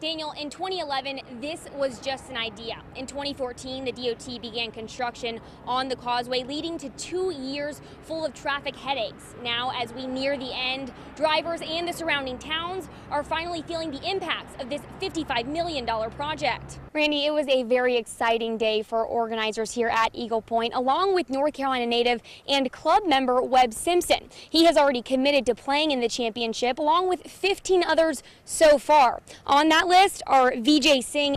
Daniel, in 2011, this was just an idea. In 2014, the DOT began construction on the causeway, leading to 2 years full of traffic headaches. Now, as we near the end, drivers and the surrounding towns are finally feeling the impacts of this $55 million project. Randy, it was a very exciting day for organizers here at Eagle Point, along with North Carolina native and club member Webb Simpson. He has already committed to playing in the championship, along with 15 others so far. On that list are Vijay Singh.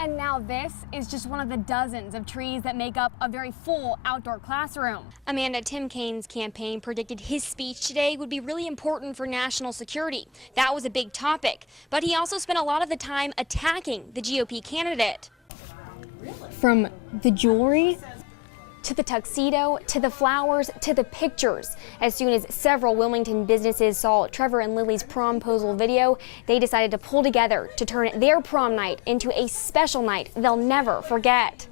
And now this is just one of the dozens of trees that make up a very full outdoor classroom. Amanda, Tim Kaine's campaign predicted his speech today would be really important for national security. That was a big topic, but he also spent a lot of the time attacking the GOP candidate. From the jewelry to the tuxedo, to the flowers, to the pictures. As soon as several Wilmington businesses saw Trevor and Lily's promposal video, they decided to pull together to turn their prom night into a special night they'll never forget.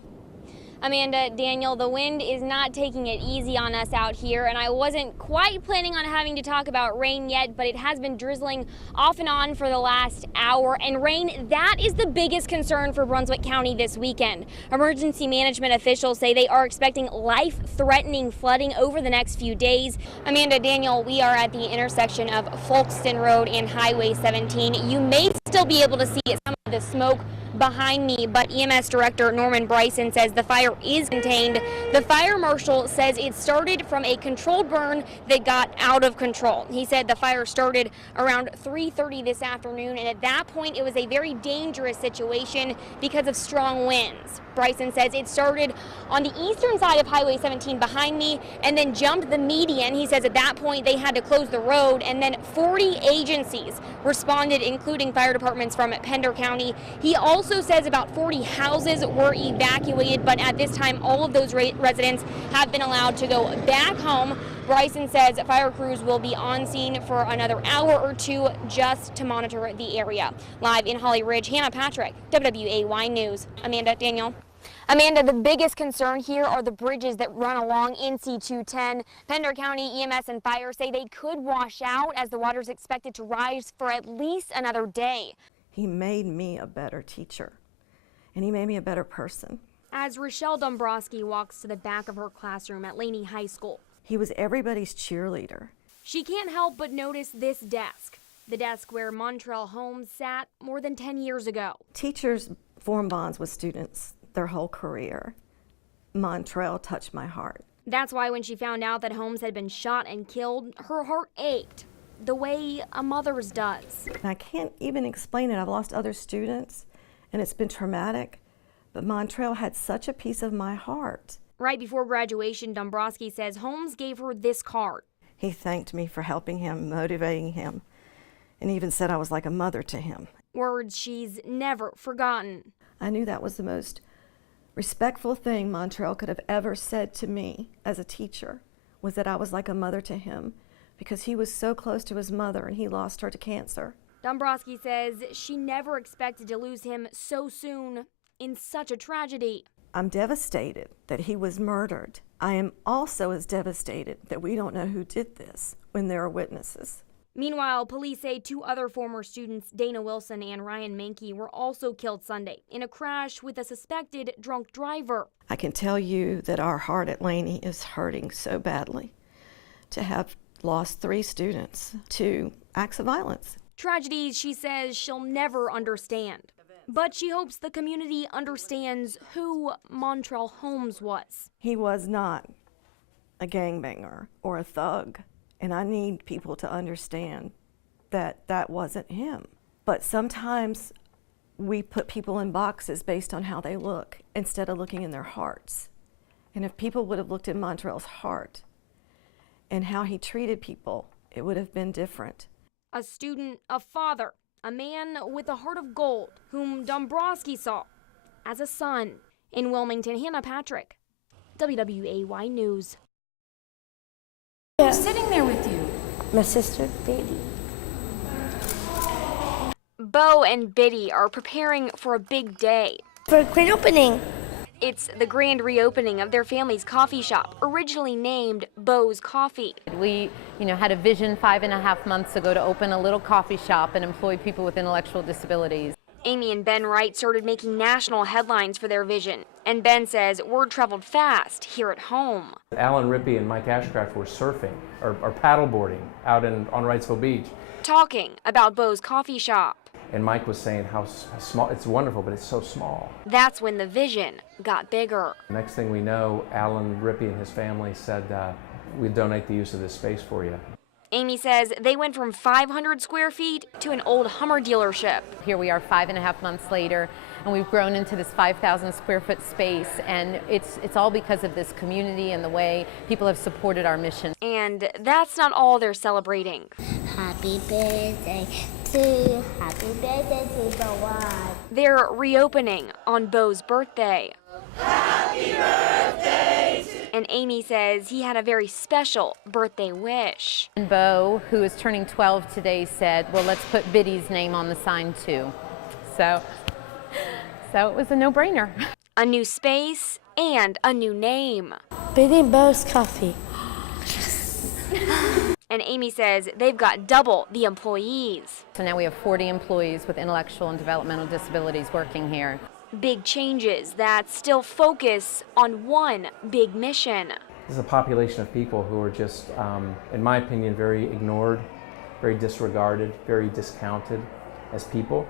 Amanda, Daniel, the wind is not taking it easy on us out here, and I wasn't quite planning on having to talk about rain yet, but it has been drizzling off and on for the last hour, and rain, that is the biggest concern for Brunswick County this weekend. Emergency management officials say they are expecting life-threatening flooding over the next few days. Amanda, Daniel, we are at the intersection of Folkston Road and Highway 17. You may still be able to see some of the smoke behind me, but EMS Director Norman Bryson says the fire is contained. The fire marshal says it started from a controlled burn that got out of control. He said the fire started around 3:30 this afternoon, and at that point it was a very dangerous situation because of strong winds. Bryson says it started on the eastern side of Highway 17 behind me and then jumped the median. He says at that point they had to close the road, and then 40 agencies responded, including fire departments from Pender County. He also says about 40 houses were evacuated, but at this time all of those residents have been allowed to go back home. Bryson says fire crews will be on scene for another hour or two just to monitor the area. Live in Holly Ridge, Hannah Patrick, WWAY News. Amanda, Daniel. Amanda, the biggest concern here are the bridges that run along NC 210. Pender County EMS and fire say they could wash out as the water is expected to rise for at least another day. He made me a better teacher, and he made me a better person. As Rochelle Dombrowski walks to the back of her classroom at Laney High School, he was everybody's cheerleader. She can't help but notice this desk, the desk where Montrell Holmes sat more than 10 years ago. Teachers form bonds with students their whole career. Montrell touched my heart. That's why when she found out that Holmes had been shot and killed, her heart ached, the way a mother's does. And I can't even explain it. I've lost other students, and it's been traumatic, but Montrell had such a piece of my heart. Right before graduation, Dombrowski says Holmes gave her this card. He thanked me for helping him, motivating him, and even said I was like a mother to him. Words she's never forgotten. I knew that was the most respectful thing Montrell could have ever said to me as a teacher, was that I was like a mother to him, because he was so close to his mother and he lost her to cancer. Dombrowski says she never expected to lose him so soon in such a tragedy. I'm devastated that he was murdered. I am also as devastated that we don't know who did this when there are witnesses. Meanwhile, police say 2 other former students, Dana Wilson and Ryan Mankey, were also killed Sunday in a crash with a suspected drunk driver. I can tell you that our heart at Laney is hurting so badly to have lost 3 students to acts of violence. Tragedies she says she'll never understand. But she hopes the community understands who Montrell Holmes was. He was not a gangbanger or a thug. And I need people to understand that that wasn't him. But sometimes we put people in boxes based on how they look instead of looking in their hearts. And if people would have looked at Montrell's heart and how he treated people, it would have been different. A student, a father, a man with a heart of gold, whom Dombrowski saw as a son. In Wilmington, Hannah Patrick, WWAY News. Who's sitting there with you? My sister, Biddy. Bo and Biddy are preparing for a big day. For a grand opening. It's the grand reopening of their family's coffee shop, originally named Bo's Coffee. We, had a vision 5.5 months ago to open a little coffee shop and employ people with intellectual disabilities. Amy and Ben Wright started making national headlines for their vision, and Ben says word traveled fast here at home. Alan Rippey and Mike Ashcraft were surfing or paddleboarding out on Wrightsville Beach. Talking about Bo's Coffee Shop. And Mike was saying how small, it's wonderful, but it's so small. That's when the vision got bigger. Next thing we know, Alan Rippey and his family said, we'd donate the use of this space for you. Amy says they went from 500 square feet to an old Hummer dealership. Here we are 5.5 months later, and we've grown into this 5,000 square foot space, and it's all because of this community and the way people have supported our mission. And that's not all they're celebrating. Happy birthday to you. Happy birthday to Boaz. They're reopening on Bo's birthday. Happy birthday to And Amy says he had a very special birthday wish. And Bo, who is turning 12 today, said, well, let's put Biddy's name on the sign too. So it was a no-brainer. A new space and a new name. Biddy and Bo's Coffee. And Amy says they've got double the employees. So now we have 40 employees with intellectual and developmental disabilities working here. Big changes that still focus on one big mission. This is a population of people who are just, in my opinion, very ignored, very disregarded, very discounted as people.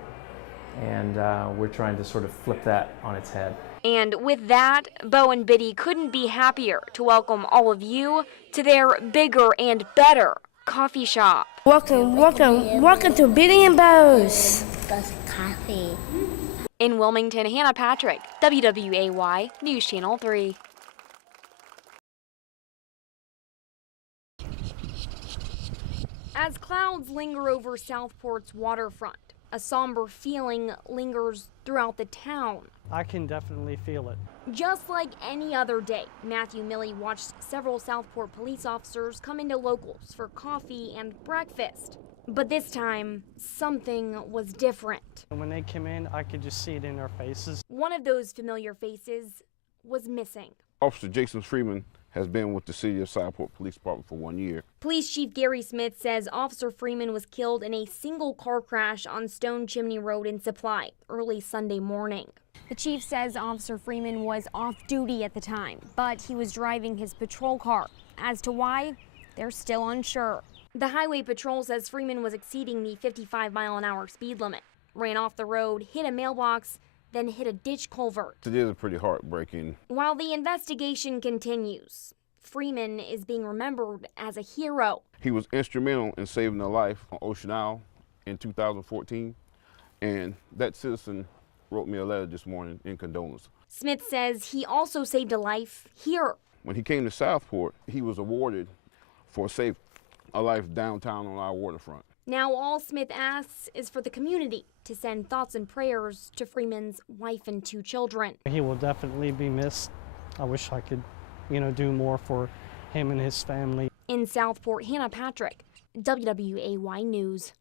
And we're trying to sort of flip that on its head. And with that, Bo and Biddy couldn't be happier to welcome all of you to their bigger and better coffee shop. Welcome to Biddy and Bo's. Bo's Coffee. In Wilmington, Hannah Patrick, WWAY News Channel 3. As clouds linger over Southport's waterfront, a somber feeling lingers throughout the town. I can definitely feel it. Just like any other day, Matthew Milley watched several Southport police officers come into Locals for coffee and breakfast. But this time, something was different. When they came in, I could just see it in their faces. One of those familiar faces was missing. Officer Jason Freeman has been with the City of Southport Police Department for 1 year. Police Chief Gary Smith says Officer Freeman was killed in a single car crash on Stone Chimney Road in Supply early Sunday morning. The chief says Officer Freeman was off duty at the time, but he was driving his patrol car. As to why, they're still unsure. The Highway Patrol says Freeman was exceeding the 55-mile-an-hour speed limit, ran off the road, hit a mailbox, then hit a ditch culvert. It is pretty heartbreaking. While the investigation continues, Freeman is being remembered as a hero. He was instrumental in saving a life on Ocean Isle in 2014, and that citizen wrote me a letter this morning in condolence. Smith says he also saved a life here. When he came to Southport, he was awarded for saving a life downtown on our waterfront. Now all Smith asks is for the community to send thoughts and prayers to Freeman's wife and 2 children. He will definitely be missed. I wish I could, do more for him and his family. In Southport, Hannah Patrick, WWAY News.